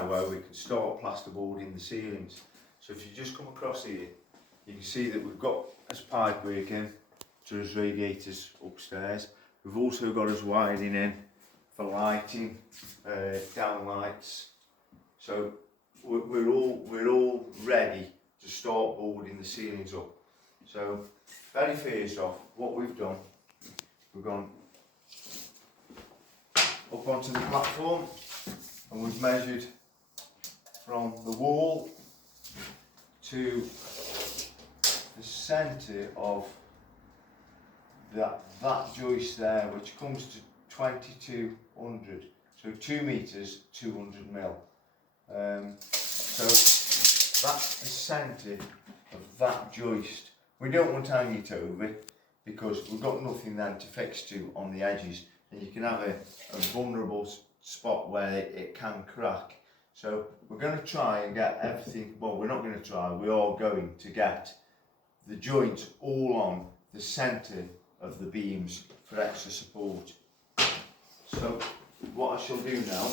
now where we can start plasterboarding the ceilings. So if you just come across here, you can see that we've got as pipe work in to us radiators upstairs. We've also got us wiring in for lighting, down lights. So we're all ready to start boarding the ceilings up. So very first off, what we've done, we've gone up onto the platform and we've measured from the wall to the centre of that joist there, which comes to 2200, so 2 metres 200 mil. So that's the centre of that joist. We don't want to hang it over because we've got nothing then to fix to on the edges, and you can have a vulnerable spot where it can crack. So we're going to try and get everything, well, we're not going to try, we are going to get the joints all on the centre of the beams for extra support. So what I shall do now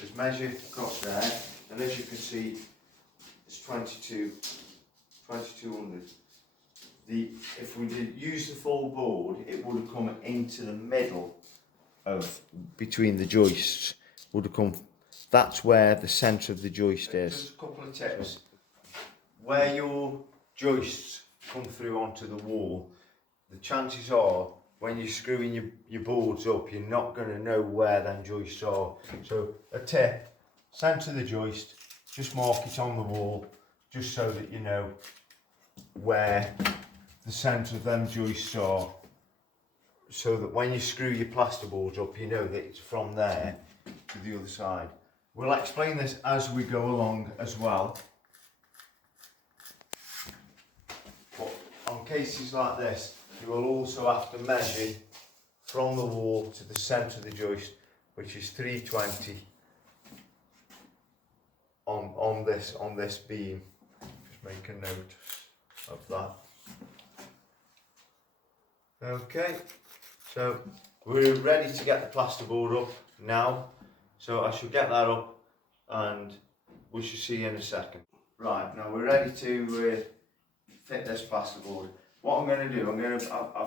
is measure across there, and as you can see it's 2200. If we did use the full board, it would have come into the middle of between the joists, would have come, that's where the centre of the joist is. Just a couple of tips. Where your joists come through onto the wall, the chances are when you're screwing your boards up, you're not going to know where them joists are. So a tip, centre of the joist, just mark it on the wall, just so that you know where the centre of them joists are, so that when you screw your plasterboards up, you know that it's from there to the other side. We'll explain this as we go along as well. But on cases like this, you will also have to measure from the wall to the centre of the joist, which is 320 on this beam. Just make a note of that. Okay, so we're ready to get the plasterboard up now. So I shall get that up and we shall see you in a second. Right, now we're ready to fit this plasterboard. What I'm going to do, I've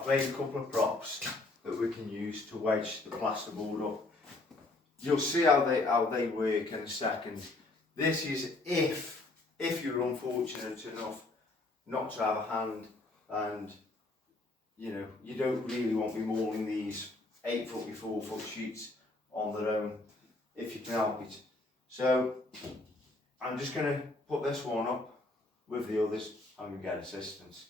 made a couple of props that we can use to wedge the plasterboard up. You'll see how they work in a second. This is if you're unfortunate enough not to have a hand, and you know you don't really want to be mauling these 8 foot by 4 foot sheets on their own, if you can help it. So I'm just going to put this one up with the others and we get assistance.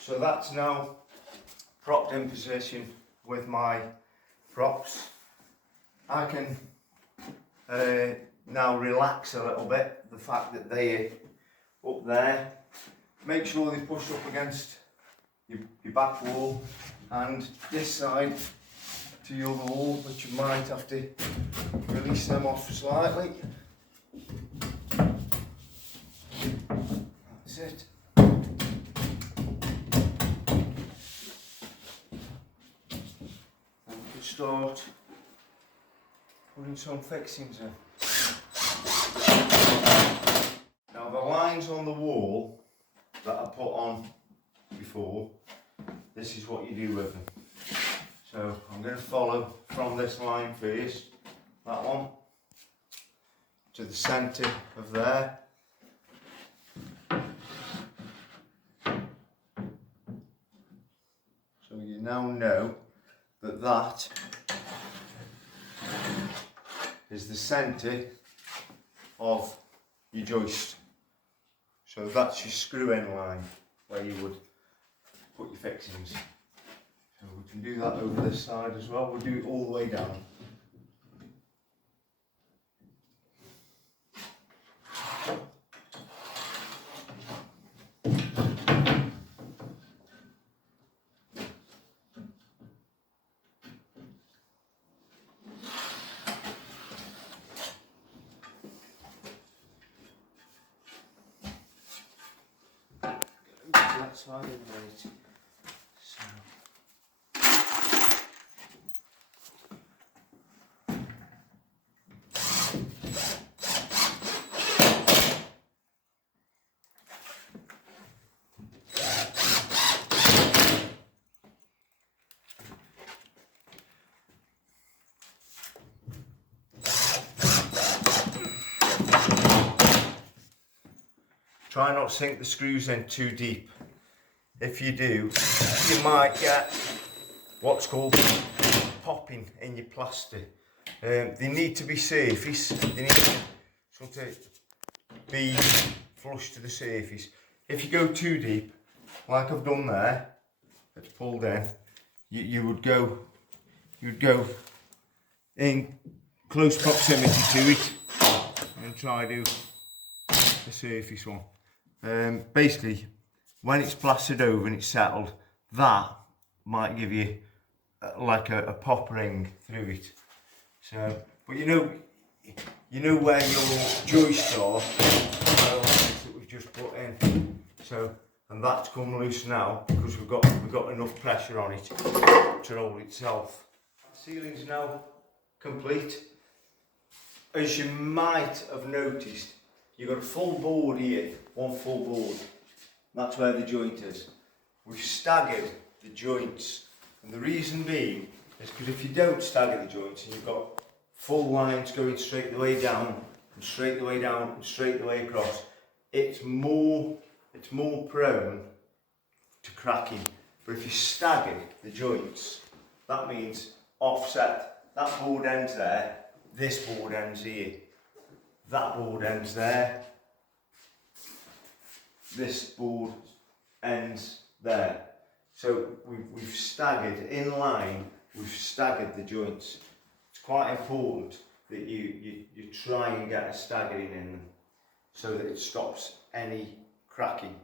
So that's now propped in position with my props. I can now relax a little bit the fact that they are up there. Make sure they push up against your back wall and this side to your other wall, but you might have to release them off slightly. That's it. Start putting some fixings in. Now the lines on the wall that I put on before, this is what you do with them. So I'm going to follow from this line first, that one, to the centre of there. So you now know that that is the centre of your joist. So that's your screw end line where you would put your fixings. So we can do that over this side as well. We'll do it all the way down. That side in a minute. So. Try not to sink the screws in too deep. If you do, you might get what's called popping in your plaster. They need to be surface. They need to sort of be flush to the surface. If you go too deep, like I've done there, it's pulled in. You would go in close proximity to it and try to do a surface one. Basically, when it's plastered over and it's settled, that might give you like a pop ring through it. So, but you know where your joists are, that we've just put in. So, and that's come loose now because we've got enough pressure on it to roll itself. The ceiling's now complete. As you might have noticed, you've got a full board here, one full board. That's where the joint is. We've staggered the joints, and the reason being is because if you don't stagger the joints and you've got full lines going straight the way down and straight the way down and straight the way across, it's more prone to cracking. But if you stagger the joints, that means offset. That board ends there, this board ends here, that board ends there, this board ends there. So we've staggered in line, we've staggered the joints. It's quite important that you try and get a staggering in them so that it stops any cracking.